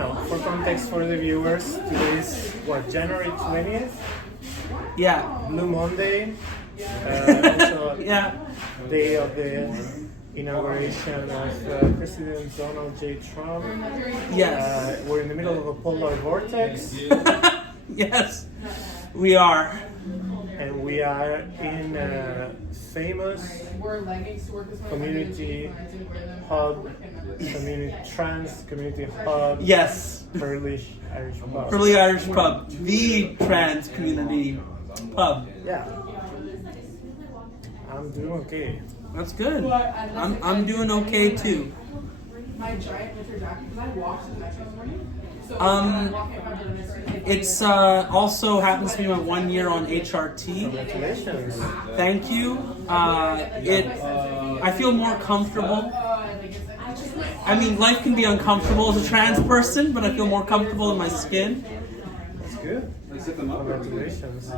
for context for the viewers, today is what, January 20th? Yeah. Blue Monday. Also, Yeah. day of the inauguration of President Donald J. Trump. Yes. We're in the middle of a polar vortex. Yes, we are. And we are in a famous community hub, trans community hub. Yes. Pearly Irish Pub. Pearly Irish Pub, the trans community pub. Yeah. I'm doing okay. That's good. I'm doing okay too. It's also happens to be my 1 year on HRT. Congratulations. Thank you. I feel more comfortable. I mean, life can be uncomfortable as a trans person, but I feel more comfortable in my skin. That's good. Congratulations.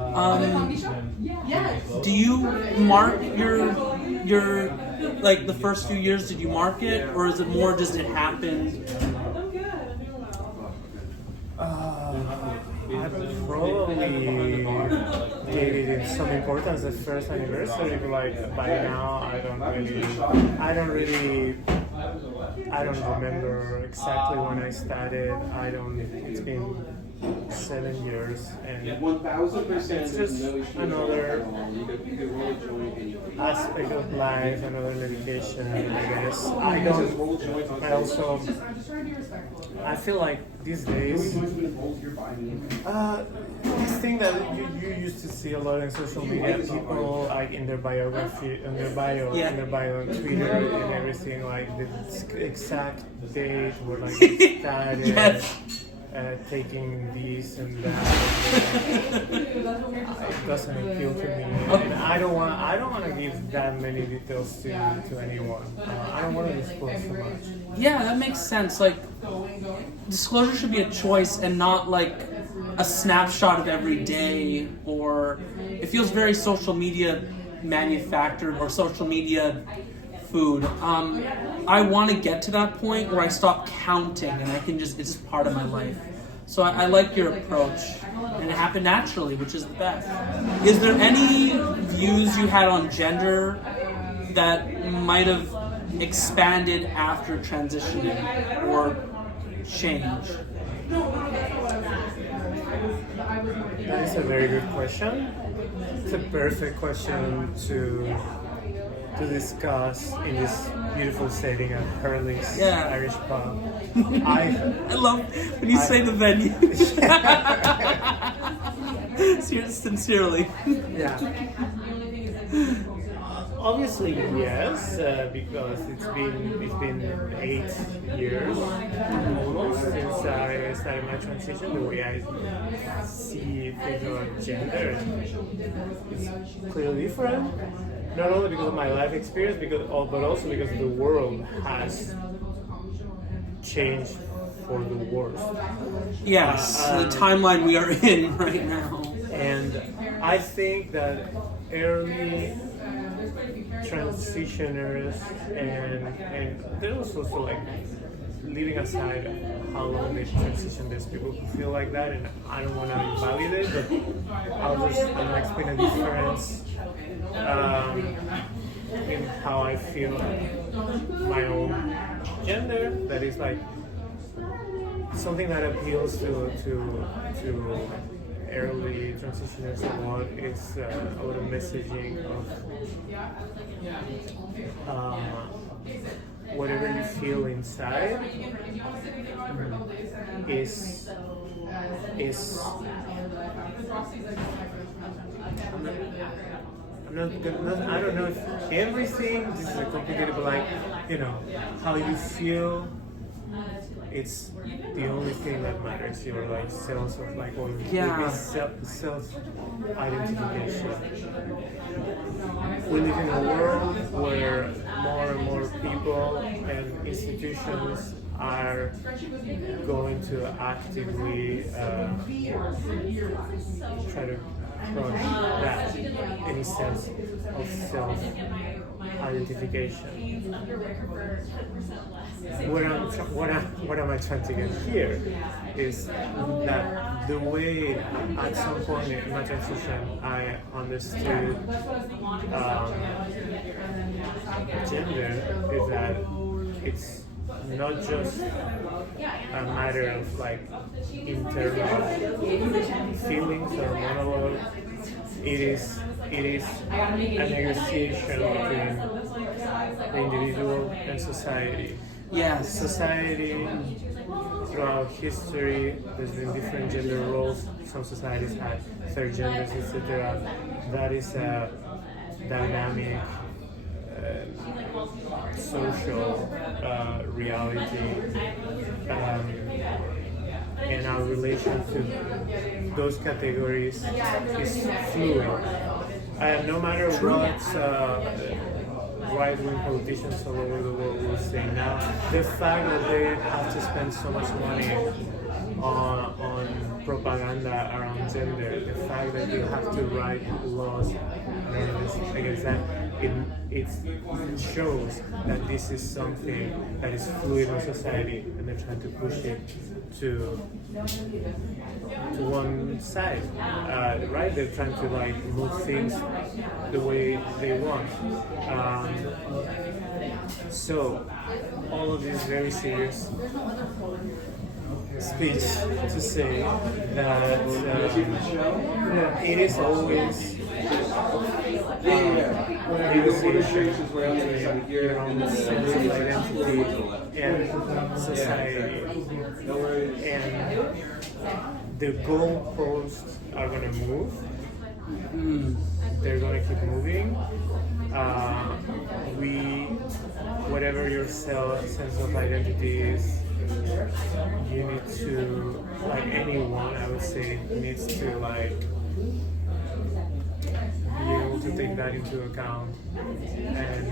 Do you mark your like the first few years? Did you mark it, or is it more just it happened? I probably gave it some importance the first anniversary, but like by now I don't remember exactly when I started. It's been 7 years, and it's just another aspect of life, another medication, I guess. I feel like these days, this thing that you used to see a lot in social media, people like in their biography, in their bio on Twitter and everything, like the exact date where like it started. Yes. Taking this and that, it doesn't appeal to me, and I don't want to give that many details to anyone. I don't want to disclose too much. Yeah, that makes sense. Like, disclosure should be a choice and not like a snapshot of every day, or it feels very social media manufactured or social media food. I want to get to that point where I stop counting and I can it's just part of my life. So I like your approach, and it happened naturally, which is the best. Is there any views you had on gender that might have expanded after transitioning or changed? That is a very good question. It's a perfect question to discuss in this beautiful setting at Hurley's Irish Pub. I love when you say the venue. Sincerely. Yeah. Obviously, yes, because it's been 8 years almost since I started my transition. The way I see things about gender is clearly different. Not only because of my life experience, but also because the world has changed for the worse. Yes, the timeline we are in right now. And I think that early transitioners and there's also like leaving aside how long they transition, there's people who feel like that, and I don't want to invalidate, but I'm explain a difference in how I feel my own gender. That is like something that appeals to early transitioners a lot is a lot of messaging of whatever you feel inside is I don't know if everything, this is a complicated, but like, how you feel, it's the only thing that matters. Your like sense of like, or self-identification. We live in a world where more and more people and institutions are going to actively try to crush that any sense of identification. What am I trying to get here is that the way at some point in my transition I understood gender is that it's not just a matter of like internal feelings or monologue. It is a negotiation between the individual and society. Yes. Society, throughout history, there's been different gender roles. Some societies had third genders, etc. That is a dynamic social reality, and our relation to those categories is fluid. No matter what right-wing politicians all over the world will say now, the fact that they have to spend so much money on propaganda around gender, the fact that you have to write laws against that, it shows that this is something that is fluid in society, and they're trying to push it to one side, right? They're trying to like move things the way they want. So all of this very serious speech to say that it is always negotiations between your own sense of identity and society, and the goalposts are going to move. They're going to keep moving. Whatever your sense of identity is, you need to, like anyone, I would say, needs to like be able to take that into account, and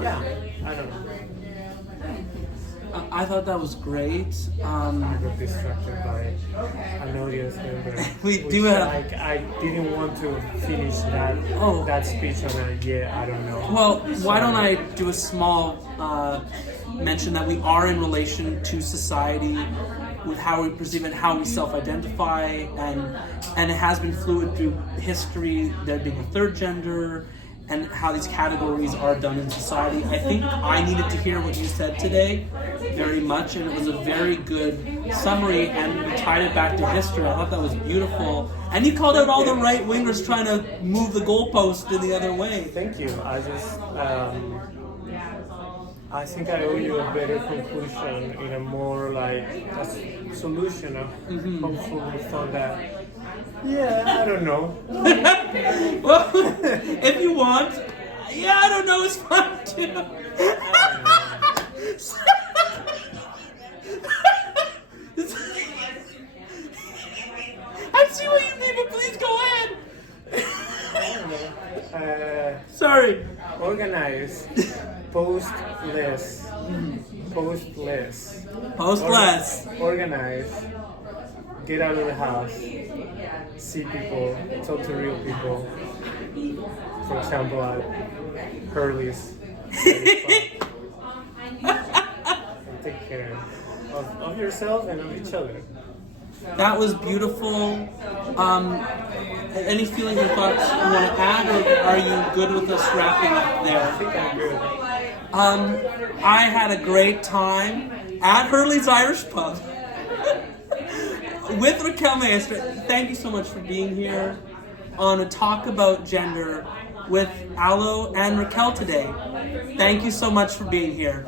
yeah, I don't know. I thought that was great. I got distracted by an audience member. We do have. Like, I didn't want to finish that speech on I don't know. Well, why don't I do a small mention that we are in relation to society with how we perceive it, how we self-identify, and it has been fluid through history, there being a third gender, and how these categories are done in society. I think I needed to hear what you said today very much, and it was a very good summary, and we tied it back to history. I thought that was beautiful. And you called out all the right-wingers trying to move the goalpost in the other way. Thank you. I think I owe you a better conclusion in a more like a solution. Hopefully we found that. Yeah, I don't know. Well, if you want, yeah, I don't know, it's fun too. I see what you mean, but please go ahead. Sorry. Organize. Post less. Organize. Get out of the house. See people. Talk to real people. For example, at Hurley's. And take care of yourself and of each other. That was beautiful. Any feelings or thoughts you want to add, or are you good with us wrapping up there? I think I'm good. I had a great time at Hurley's Irish Pub with Raquel Maester. Thank you so much for being here on a talk about gender with Aloe and Raquel today. Thank you so much for being here.